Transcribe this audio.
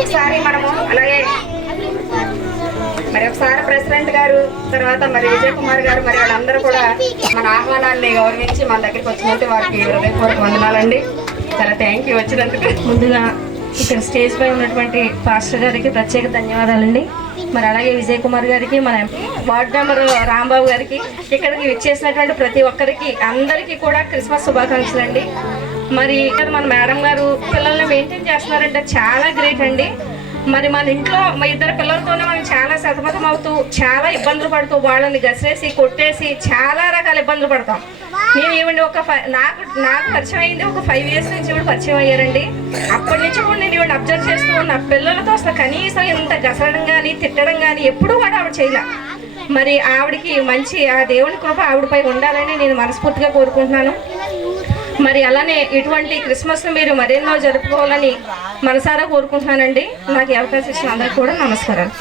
ఒకసారి మనము అలాగే మరి ఒకసారి ప్రెసిడెంట్ గారు తర్వాత మరి విజయ్ కుమార్ గారు మరి వాళ్ళందరూ కూడా మన ఆహ్వానాన్ని గౌరవించి మన దగ్గరికి వచ్చినట్టు వారికి హృదయపూర్వక వందనాలండి. చాలా థ్యాంక్ యూ వచ్చినందుకు. ముందుగా ఇక్కడ స్టేజ్ పై ఉన్నటువంటి పాస్టర్ గారికి ప్రత్యేక ధన్యవాదాలండి. మరి అలాగే విజయ్ కుమార్ గారికి, మన వార్డ్ మెంబర్ రాంబాబు గారికి, ఇక్కడికి విచ్చేసినటువంటి ప్రతి ఒక్కరికి అందరికీ కూడా క్రిస్మస్ శుభాకాంక్షలు అండి. మరి మన మేడం గారు పిల్లల్ని మెయింటైన్ చేస్తున్నారంటే చాలా గ్రేట్ అండి. మరి మన ఇంట్లో మా ఇద్దరు పిల్లలతోనే మనం చాలా సతమతం అవుతూ చాలా ఇబ్బందులు పడుతూ వాళ్ళని గసిరేసి కొట్టేసి చాలా రకాల ఇబ్బందులు పడతాం. నేను ఈవిడ నాకు పరిచయం అయింది ఒక 5 years నుంచి ఈవిడ పరిచయం అయ్యారండి. అప్పటి నుంచి కూడా నేను ఈవిడ అబ్జర్వ్ చేస్తూ ఉన్న పిల్లలతో అసలు కనీసం ఇంత గసరడం కానీ తిట్టడం కానీ ఎప్పుడూ కూడా ఆవిడ చేయలే. మరి ఆవిడకి మంచి ఆ దేవుని కృప ఆవిడపై ఉండాలని నేను మనస్ఫూర్తిగా కోరుకుంటున్నాను. మరి అలానే ఇటువంటి క్రిస్మస్ను మీరు మరెన్నో జరుపుకోవాలని మనసారా కోరుకుంటున్నానండి. నాకు అవకాశం ఇచ్చిన అందరికీ కూడా నమస్కారాలు.